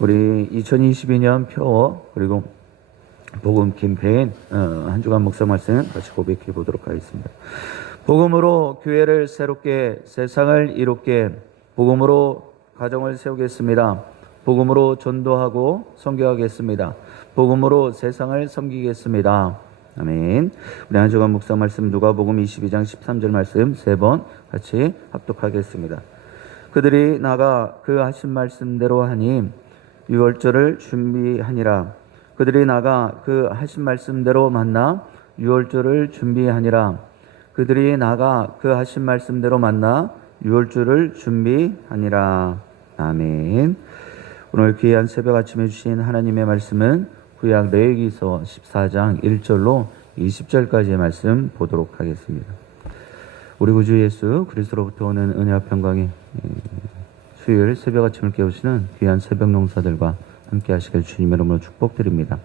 우리 2022년 표어 그리고 복음 캠페인 한 주간 묵상 말씀 같이 고백해 보도록 하겠습니다. 복음으로 교회를 새롭게, 세상을 이롭게, 복음으로 가정을 세우겠습니다. 복음으로 전도하고 선교하겠습니다. 복음으로 세상을 섬기겠습니다. 아멘. 우리 한 주간 묵상 말씀 누가복음 22장 13절 말씀 3번 같이 합독하겠습니다. 그들이 나가 그 하신 말씀대로 하니 유월절을 준비하니라. 그들이 나가 그 하신 말씀대로 만나 유월절을 준비하니라. 그들이 나가 그 하신 말씀대로 만나 유월절을 준비하니라. 아멘. 오늘 귀한 새벽 아침에 주신 하나님의 말씀은 구약 레위기서 14장 1절로 20절까지의 말씀 보도록 하겠습니다. 우리 구주 예수 그리스도로부터 오는 은혜와 평강이 수요일 새벽 아침을 깨우시는 귀한 새벽 농사들과 함께 하시길 주님의 이름으로 축복드립니다.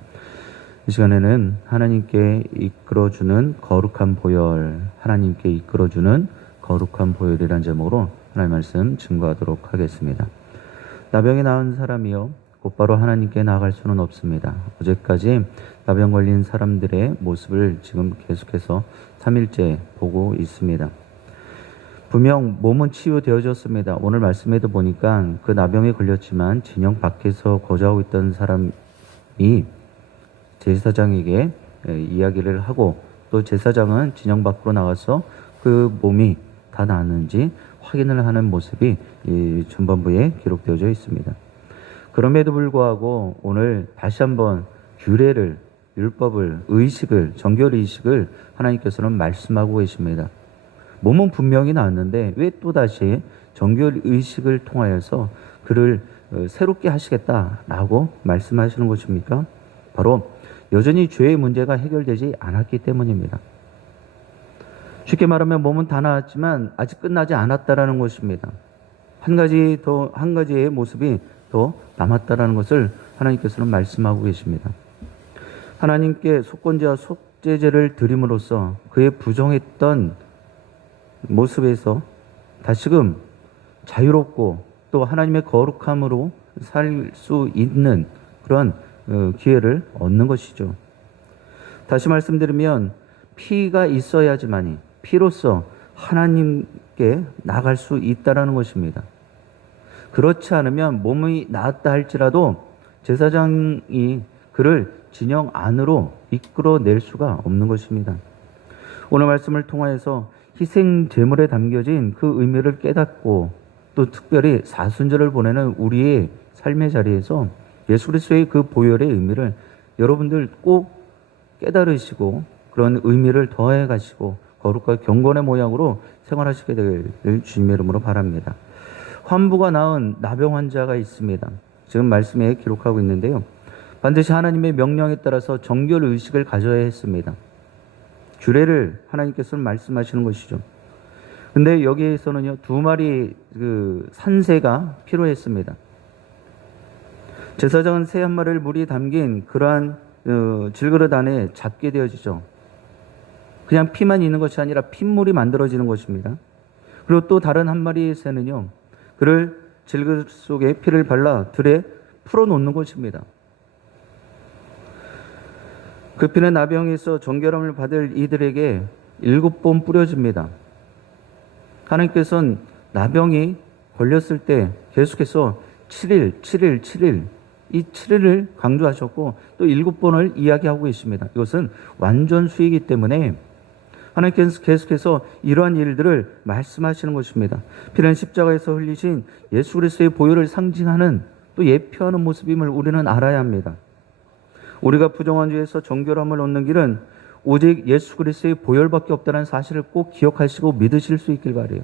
이 시간에는 하나님께 이끌어주는 거룩한 보혈, 하나님께 이끌어주는 거룩한 보혈이라는 제목으로 하나님의 말씀 증거하도록 하겠습니다. 나병이 나은 사람이요 곧바로 하나님께 나아갈 수는 없습니다. 어제까지 나병 걸린 사람들의 모습을 지금 계속해서 3일째 보고 있습니다. 분명 몸은 치유되어졌습니다. 오늘 말씀에도 보니까 그 나병에 걸렸지만 진영 밖에서 거주하고 있던 사람이 제사장에게 이야기를 하고 또 제사장은 진영 밖으로 나가서 그 몸이 다 나았는지 확인을 하는 모습이 이 전반부에 기록되어져 있습니다. 그럼에도 불구하고 오늘 다시 한번 규례를, 율법을, 의식을, 정결의식을 하나님께서는 말씀하고 계십니다. 몸은 분명히 나았는데 왜 또다시 정결의식을 통하여서 그를 새롭게 하시겠다라고 말씀하시는 것입니까? 바로 여전히 죄의 문제가 해결되지 않았기 때문입니다. 쉽게 말하면 몸은 다 나았지만 아직 끝나지 않았다라는 것입니다. 한 가지의 모습이 더 남았다라는 것을 하나님께서는 말씀하고 계십니다. 하나님께 속건제와 속죄제를 드림으로써 그의 부정했던 모습에서 다시금 자유롭고 또 하나님의 거룩함으로 살 수 있는 그런 기회를 얻는 것이죠. 다시 말씀드리면 피가 있어야지만이 피로써 하나님께 나갈 수 있다라는 것입니다. 그렇지 않으면 몸이 나았다 할지라도 제사장이 그를 진영 안으로 이끌어낼 수가 없는 것입니다. 오늘 말씀을 통하여서 희생 제물에 담겨진 그 의미를 깨닫고 또 특별히 사순절을 보내는 우리의 삶의 자리에서 예수 그리스도의 그 보혈의 의미를 여러분들 꼭 깨달으시고 그런 의미를 더해 가시고 거룩과 경건의 모양으로 생활하시게 되길 주님의 이름으로 바랍니다. 환부가 나은 나병 환자가 있습니다. 지금 말씀에 기록하고 있는데요. 반드시 하나님의 명령에 따라서 정결 의식을 가져야 했습니다. 규례를 하나님께서는 말씀하시는 것이죠. 근데 여기에서는요, 2마리 산새가 필요했습니다. 제사장은 새 1마리를 물이 담긴 그러한 질그릇 안에 잡게 되어지죠. 그냥 피만 있는 것이 아니라 핏물이 만들어지는 것입니다. 그리고 또 다른 1마리의 새는요, 그를 질그릇 속에 피를 발라 들에 풀어놓는 것입니다. 그 피는 나병에서 정결함을 받을 이들에게 7번 뿌려집니다. 하나님께서는 나병이 걸렸을 때 계속해서 7일, 7일, 7일 이 7일을 강조하셨고 또 7번을 이야기하고 계십니다. 이것은 완전수이기 때문에 하나님께서 계속해서 이러한 일들을 말씀하시는 것입니다. 피는 십자가에서 흘리신 예수 그리스도의 보혈을 상징하는 또 예표하는 모습임을 우리는 알아야 합니다. 우리가 부정한 죄에서 정결함을 얻는 길은 오직 예수 그리스도의 보혈밖에 없다는 사실을 꼭 기억하시고 믿으실 수 있길 바라요.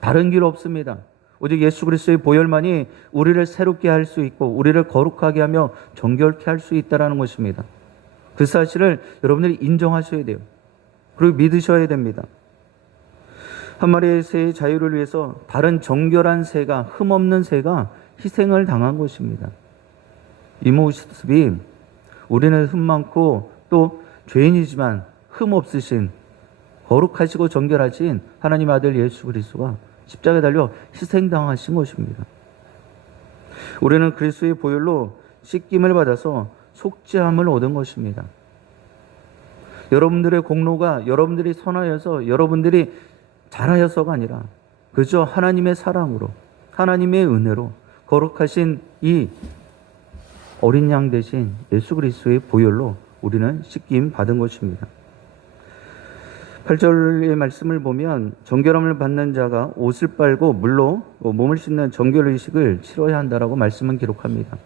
다른 길 없습니다. 오직 예수 그리스도의 보혈만이 우리를 새롭게 할 수 있고 우리를 거룩하게 하며 정결케 할 수 있다는 것입니다. 그 사실을 여러분들이 인정하셔야 돼요. 그리고 믿으셔야 됩니다. 1마리의 새의 자유를 위해서 다른 정결한 새가, 흠없는 새가 희생을 당한 것입니다. 이 모습이 우리는 흠 많고 또 죄인이지만 흠 없으신 거룩하시고 정결하신 하나님의 아들 예수 그리스도가 십자가에 달려 희생당하신 것입니다. 우리는 그리스도의 보혈로 씻김을 받아서 속죄함을 얻은 것입니다. 여러분들의 공로가 여러분들이 선하여서 여러분들이 잘하여서가 아니라 그저 하나님의 사랑으로 하나님의 은혜로 거룩하신 이 어린 양 대신 예수 그리스도의 보혈로 우리는 씻김 받은 것입니다. 8절의 말씀을 보면 정결함을 받는 자가 옷을 빨고 물로 몸을 씻는 정결 의식을 치러야 한다라고 말씀은 기록합니다.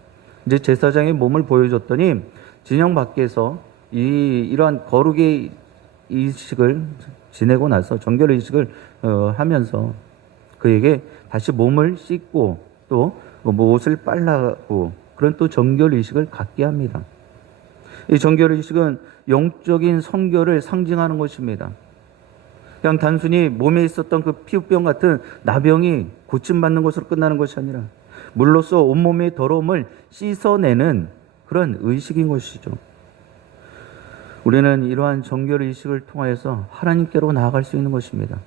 이제 제사장의 몸을 보여줬더니 진영 밖에서 이러한 거룩의 의식을 지내고 나서 정결 의식을 하면서 그에게 다시 몸을 씻고 또 옷을 빨라고 그런 또 정결 의식을 갖게 합니다. 이 정결 의식은 영적인 성결을 상징하는 것입니다. 그냥 단순히 몸에 있었던 그 피부병 같은 나병이 고침받는 것으로 끝나는 것이 아니라 물로써 온몸의 더러움을 씻어내는 그런 의식인 것이죠. 우리는 이러한 정결 의식을 통하여서 하나님께로 나아갈 수 있는 것입니다.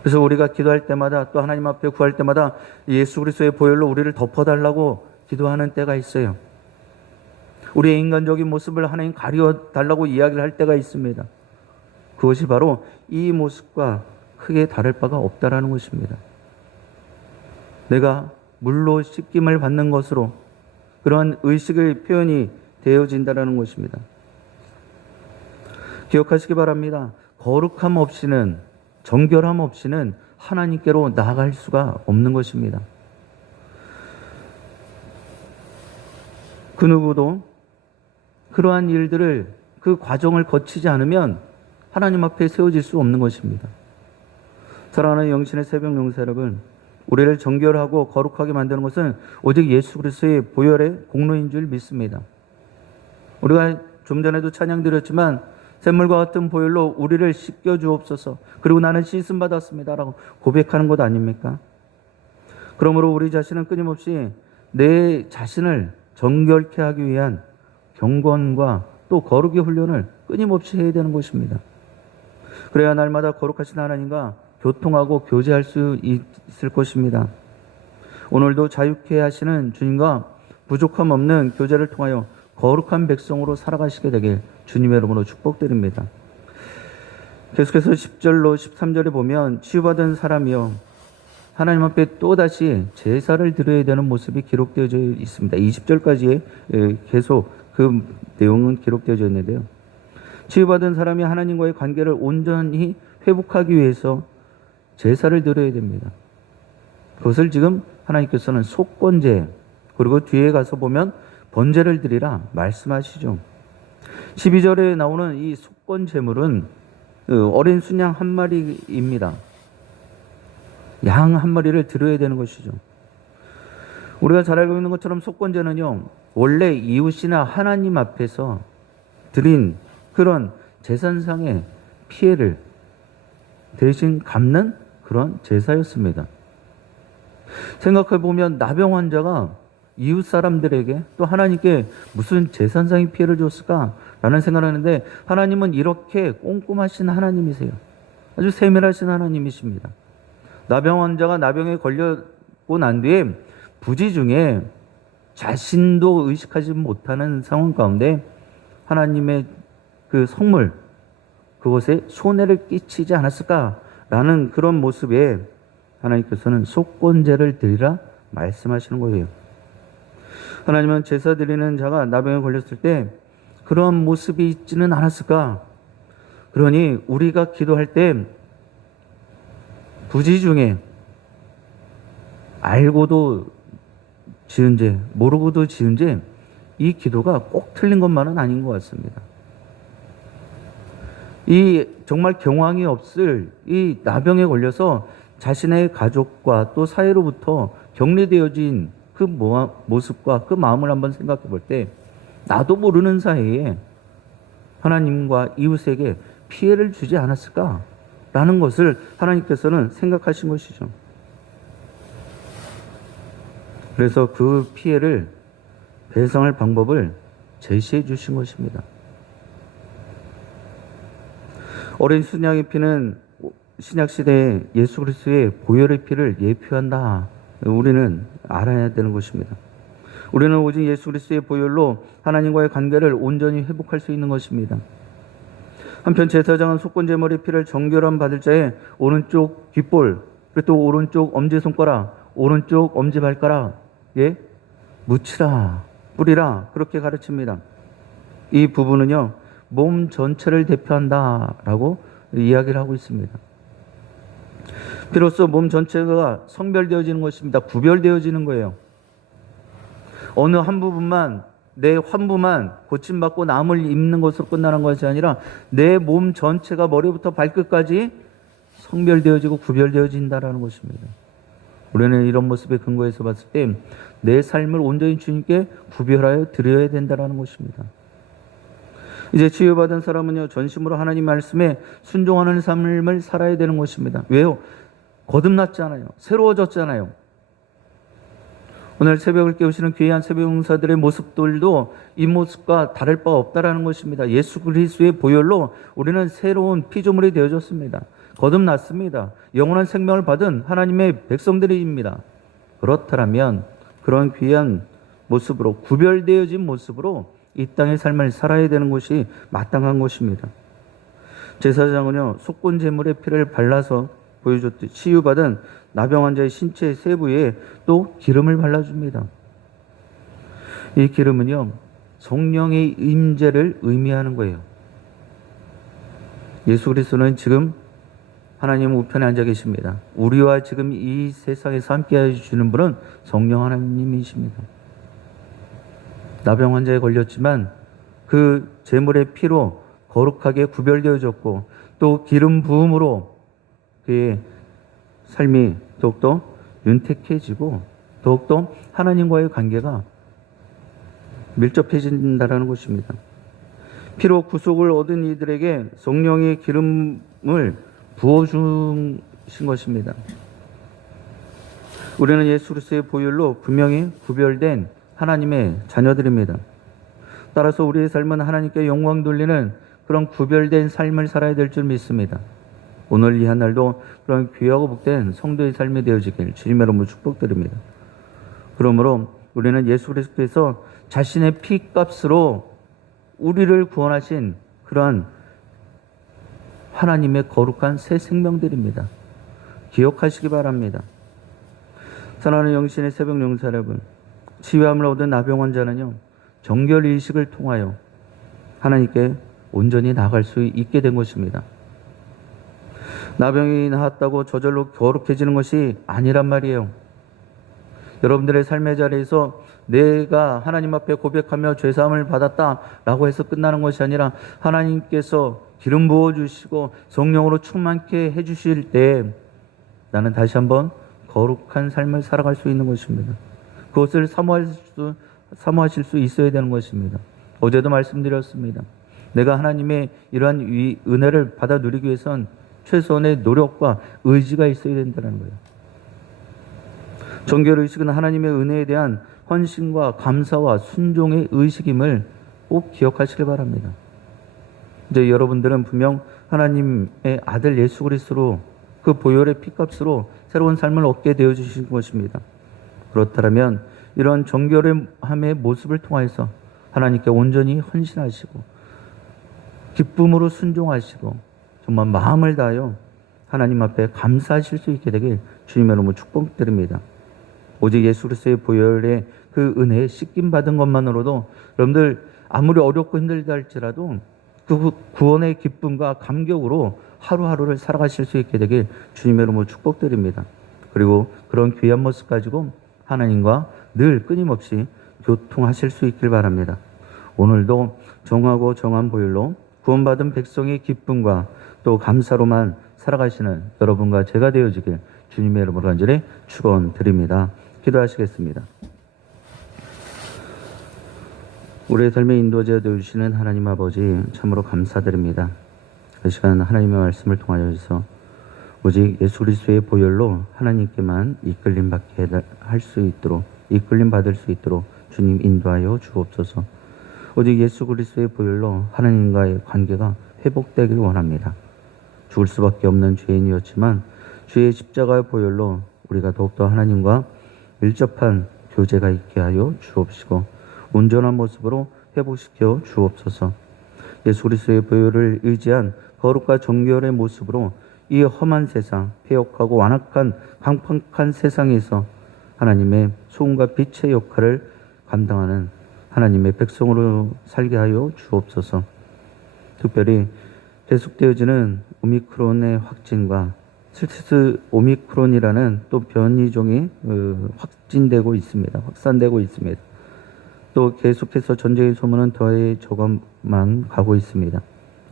그래서 우리가 기도할 때마다 또 하나님 앞에 구할 때마다 예수 그리스도의 보혈로 우리를 덮어달라고 기도하는 때가 있어요. 우리의 인간적인 모습을 하나님 가려달라고 이야기를 할 때가 있습니다. 그것이 바로 이 모습과 크게 다를 바가 없다라는 것입니다. 내가 물로 씻김을 받는 것으로 그러한 의식의 표현이 되어진다라는 것입니다. 기억하시기 바랍니다. 거룩함 없이는 정결함 없이는 하나님께로 나아갈 수가 없는 것입니다. 그 누구도 그러한 일들을 그 과정을 거치지 않으면 하나님 앞에 세워질 수 없는 것입니다. 사랑하는 영신의 새벽 용사 여러분, 우리를 정결하고 거룩하게 만드는 것은 오직 예수 그리스도의 보혈의 공로인 줄 믿습니다. 우리가 좀 전에도 찬양 드렸지만 샘물과 같은 보혈로 우리를 씻겨 주옵소서. 그리고 나는 씻음 받았습니다라고 고백하는 것 아닙니까? 그러므로 우리 자신은 끊임없이 내 자신을 정결케 하기 위한 경건과 또 거룩의 훈련을 끊임없이 해야 되는 것입니다. 그래야 날마다 거룩하신 하나님과 교통하고 교제할 수 있을 것입니다. 오늘도 자유케 하시는 주님과 부족함 없는 교제를 통하여 거룩한 백성으로 살아가시게 되길 주님의 이름으로 축복드립니다. 계속해서 10절로 13절에 보면 치유받은 사람이요 하나님 앞에 또다시 제사를 드려야 되는 모습이 기록되어져 있습니다. 20절까지 계속 그 내용은 기록되어져 있는데요. 치유받은 사람이 하나님과의 관계를 온전히 회복하기 위해서 제사를 드려야 됩니다. 그것을 지금 하나님께서는 속건제, 그리고 뒤에 가서 보면 번제를 드리라 말씀하시죠. 12절에 나오는 이 속건제물은 어린 순양 한 마리입니다. 양 한 마리를 드려야 되는 것이죠. 우리가 잘 알고 있는 것처럼 속건제는요, 원래 이웃이나 하나님 앞에서 드린 그런 재산상의 피해를 대신 갚는 그런 제사였습니다. 생각해보면 나병 환자가 이웃 사람들에게 또 하나님께 무슨 재산상의 피해를 줬을까라는 생각을 하는데 하나님은 이렇게 꼼꼼하신 하나님이세요. 아주 세밀하신 하나님이십니다. 나병 환자가 나병에 걸렸고 난 뒤에 부지 중에 자신도 의식하지 못하는 상황 가운데 하나님의 그 성물, 그것에 손해를 끼치지 않았을까라는 그런 모습에 하나님께서는 속건제를 드리라 말씀하시는 거예요. 하나님은 제사 드리는 자가 나병에 걸렸을 때 그러한 모습이 있지는 않았을까? 그러니 우리가 기도할 때 부지 중에 알고도 지은 죄, 모르고도 지은 죄, 이 기도가 꼭 틀린 것만은 아닌 것 같습니다. 이 정말 경황이 없을 이 나병에 걸려서 자신의 가족과 또 사회로부터 격리되어진 그 모습과 그 마음을 한번 생각해 볼 때 나도 모르는 사이에 하나님과 이웃에게 피해를 주지 않았을까라는 것을 하나님께서는 생각하신 것이죠. 그래서 그 피해를 배상할 방법을 제시해 주신 것입니다. 어린 순양의 피는 신약시대에 예수 그리스도의 보혈의 피를 예표한다 우리는 알아야 되는 것입니다. 우리는 오직 예수 그리스도의 보혈로 하나님과의 관계를 온전히 회복할 수 있는 것입니다. 한편 제사장은 속건제물의 피를 정결함 받을 자의 오른쪽 귓볼, 그리고 또 오른쪽 엄지손가락, 오른쪽 엄지발가락에 묻히라, 뿌리라, 그렇게 가르칩니다. 이 부분은요, 몸 전체를 대표한다라고 이야기를 하고 있습니다. 비로소 몸 전체가 성별되어지는 것입니다. 구별되어지는 거예요. 어느 한 부분만, 내 환부만 고침받고 남을 입는 것으로 끝나는 것이 아니라 내 몸 전체가 머리부터 발끝까지 성별되어지고 구별되어진다라는 것입니다. 우리는 이런 모습의 근거에서 봤을 때 내 삶을 온전히 주님께 구별하여 드려야 된다라는 것입니다. 이제 치유받은 사람은요, 전심으로 하나님 말씀에 순종하는 삶을 살아야 되는 것입니다. 왜요? 거듭났잖아요. 새로워졌잖아요. 오늘 새벽을 깨우시는 귀한 새벽 용사들의 모습들도 이 모습과 다를 바 없다라는 것입니다. 예수 그리스도의 보혈로 우리는 새로운 피조물이 되어졌습니다. 거듭났습니다. 영원한 생명을 받은 하나님의 백성들입니다. 그렇다면 그런 귀한 모습으로, 구별되어진 모습으로 이 땅의 삶을 살아야 되는 것이 마땅한 것입니다. 제사장은요, 속건제물의 피를 발라서 보여줬듯이 치유받은 나병 환자의 신체 세부에 또 기름을 발라줍니다. 이 기름은요, 성령의 임재를 의미하는 거예요. 예수 그리스도는 지금 하나님 우편에 앉아 계십니다. 우리와 지금 이 세상에서 함께 해주시는 분은 성령 하나님이십니다. 나병 환자에 걸렸지만 그 제물의 피로 거룩하게 구별되어졌고 또 기름 부음으로 그의 삶이 더욱더 윤택해지고 더욱더 하나님과의 관계가 밀접해진다는 것입니다. 피로 구속을 얻은 이들에게 성령의 기름을 부어주신 것입니다. 우리는 예수 그리스도의 보혈로 분명히 구별된 하나님의 자녀들입니다. 따라서 우리의 삶은 하나님께 영광 돌리는 그런 구별된 삶을 살아야 될 줄 믿습니다. 오늘 이 한 날도 그런 귀하고 복된 성도의 삶이 되어지길 주님의 이름으로 축복드립니다. 그러므로 우리는 예수 그리스도께서 자신의 피값으로 우리를 구원하신 그러한 하나님의 거룩한 새 생명들입니다. 기억하시기 바랍니다. 사랑하는 영신의 새벽 용사 여러분, 치유함을 얻은 나병 환자는요, 정결의식을 통하여 하나님께 온전히 나아갈 수 있게 된 것입니다. 나병이 나았다고 저절로 거룩해지는 것이 아니란 말이에요. 여러분들의 삶의 자리에서 내가 하나님 앞에 고백하며 죄사함을 받았다라고 해서 끝나는 것이 아니라 하나님께서 기름 부어주시고 성령으로 충만케 해주실 때 나는 다시 한번 거룩한 삶을 살아갈 수 있는 것입니다. 그것을 사모하실 수 있어야 되는 것입니다. 어제도 말씀드렸습니다. 내가 하나님의 이러한 은혜를 받아 누리기 위해선 최소한의 노력과 의지가 있어야 된다는 거예요. 정결의식은 하나님의 은혜에 대한 헌신과 감사와 순종의 의식임을 꼭 기억하시길 바랍니다. 이제 여러분들은 분명 하나님의 아들 예수 그리스도로 그 보혈의 피값으로 새로운 삶을 얻게 되어 주신 것입니다. 그렇다면 이런 정결함의 모습을 통해서 하나님께 온전히 헌신하시고 기쁨으로 순종하시고 정말 마음을 다하여 하나님 앞에 감사하실 수 있게 되길 주님의 이름으로 축복드립니다. 오직 예수 그리스도의 보혈의 그 은혜에 씻김 받은 것만으로도 여러분들 아무리 어렵고 힘들다 할지라도 그 구원의 기쁨과 감격으로 하루하루를 살아가실 수 있게 되길 주님의 이름으로 축복드립니다. 그리고 그런 귀한 모습 가지고 하나님과 늘 끊임없이 교통하실 수 있길 바랍니다. 오늘도 정하고 정한 보혈로 구원받은 백성의 기쁨과 또 감사로만 살아가시는 여러분과 제가 되어지길 주님의 이름으로 간절히 축원드립니다. 기도하시겠습니다. 우리의 삶의 인도자 되어주시는 하나님 아버지 참으로 감사드립니다. 그 시간 하나님의 말씀을 통하여서 오직 예수 그리스도의 보혈로 하나님께만 이끌림 받게 할 수 있도록 이끌림 받을 수 있도록 주님 인도하여 주옵소서. 오직 예수 그리스도의 보혈로 하나님과의 관계가 회복되길 원합니다. 죽을 수밖에 없는 죄인이었지만 주의 십자가의 보혈로 우리가 더욱더 하나님과 밀접한 교제가 있게 하여 주옵시고 온전한 모습으로 회복시켜 주옵소서. 예수 그리스도의 보혈을 의지한 거룩과 정결의 모습으로 이 험한 세상, 폐역하고 완악한 강팍한 세상에서 하나님의 소금과 빛의 역할을 감당하는 하나님의 백성으로 살게 하여 주옵소서. 특별히 계속되어지는 오미크론의 확진과 스스 오미크론이라는 또 변이종이 확진되고 있습니다. 확산되고 있습니다. 또 계속해서 전쟁의 소문은 더해져만 가고 있습니다.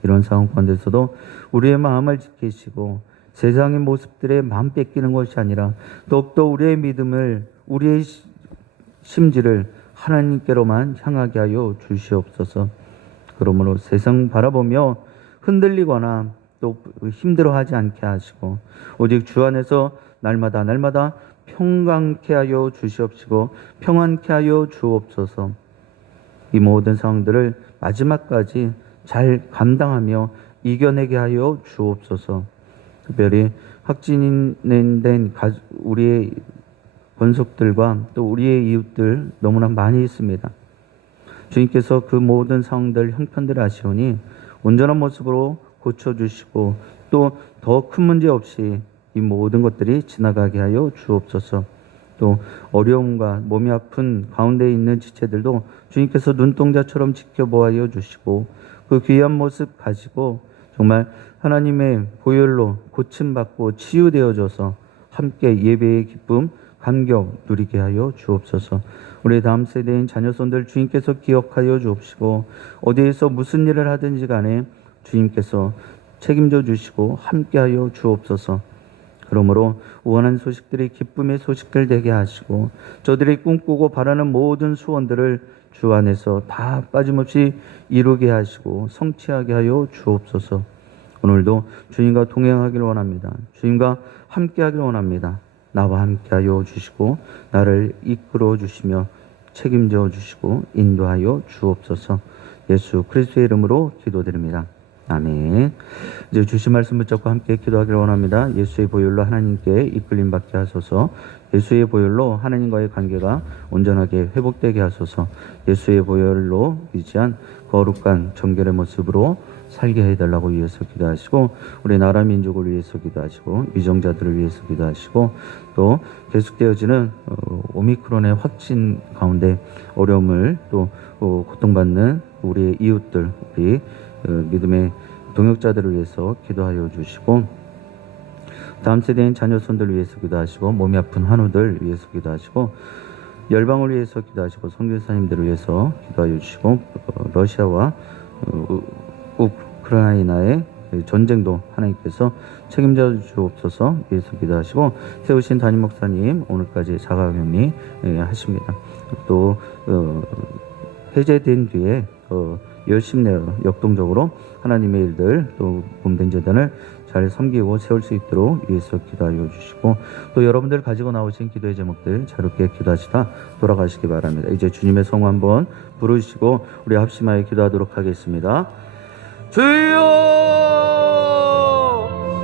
이런 상황 가운데서도 우리의 마음을 지키시고 세상의 모습들에 마음 뺏기는 것이 아니라 더욱더 우리의 믿음을, 우리의 심지를 하나님께로만 향하게 하여 주시옵소서. 그러므로 세상 바라보며 흔들리거나 또 힘들어하지 않게 하시고 오직 주 안에서 날마다 평강케 하여 주시옵시고 평안케 하여 주옵소서. 이 모든 상황들을 마지막까지 잘 감당하며 이겨내게 하여 주옵소서. 특별히 확진된 우리의 권속들과 또 우리의 이웃들 너무나 많이 있습니다. 주님께서 그 모든 상황들 형편들을 아시오니 온전한 모습으로 고쳐주시고 또 더 큰 문제 없이 이 모든 것들이 지나가게 하여 주옵소서. 또 어려움과 몸이 아픈 가운데 있는 지체들도 주님께서 눈동자처럼 지켜보아 주시고 그 귀한 모습 가지고 정말 하나님의 보혈로 고침받고 치유되어져서 함께 예배의 기쁨, 감격 누리게 하여 주옵소서. 우리 다음 세대인 자녀손들 주님께서 기억하여 주옵시고 어디에서 무슨 일을 하든지 간에 주님께서 책임져 주시고 함께하여 주옵소서. 그러므로 원한 소식들이 기쁨의 소식들 되게 하시고 저들이 꿈꾸고 바라는 모든 소원들을 주 안에서 다 빠짐없이 이루게 하시고 성취하게 하여 주옵소서. 오늘도 주님과 동행하기를 원합니다. 주님과 함께하기를 원합니다. 나와 함께하여 주시고 나를 이끌어 주시며 책임져 주시고 인도하여 주옵소서. 예수 그리스도의 이름으로 기도드립니다. 아멘. 이제 주신 말씀 붙잡고 함께 기도하기를 원합니다. 예수의 보혈로 하나님께 이끌림 받게 하소서. 예수의 보혈로 하나님과의 관계가 온전하게 회복되게 하소서. 예수의 보혈로 의지한 거룩한 정결의 모습으로 살게 해달라고 위해서 기도하시고 우리 나라 민족을 위해서 기도하시고 위정자들을 위해서 기도하시고 또 계속되어지는 오미크론의 확진 가운데 어려움을 또 고통받는 우리의 이웃들, 우리 믿음의 동역자들을 위해서 기도하여 주시고 다음 세대인 자녀손들을 위해서 기도하시고 몸이 아픈 환우들 위해서 기도하시고 열방을 위해서 기도하시고 선교사님들을 위해서 기도하여 주시고 러시아와 우크라이나의 전쟁도 하나님께서 책임져 주옵소서 위해서 기도하시고 세우신 담임 목사님 오늘까지 자가격리 하십니다. 또 해제된 뒤에 열심히 역동적으로 하나님의 일들 또 몸된 재단을 잘 섬기고 세울 수 있도록 위해서 기도하여 주시고 또 여러분들 가지고 나오신 기도의 제목들 자유롭게 기도하시다 돌아가시기 바랍니다. 이제 주님의 성 한번 부르시고 우리 합심하여 기도하도록 하겠습니다. 주여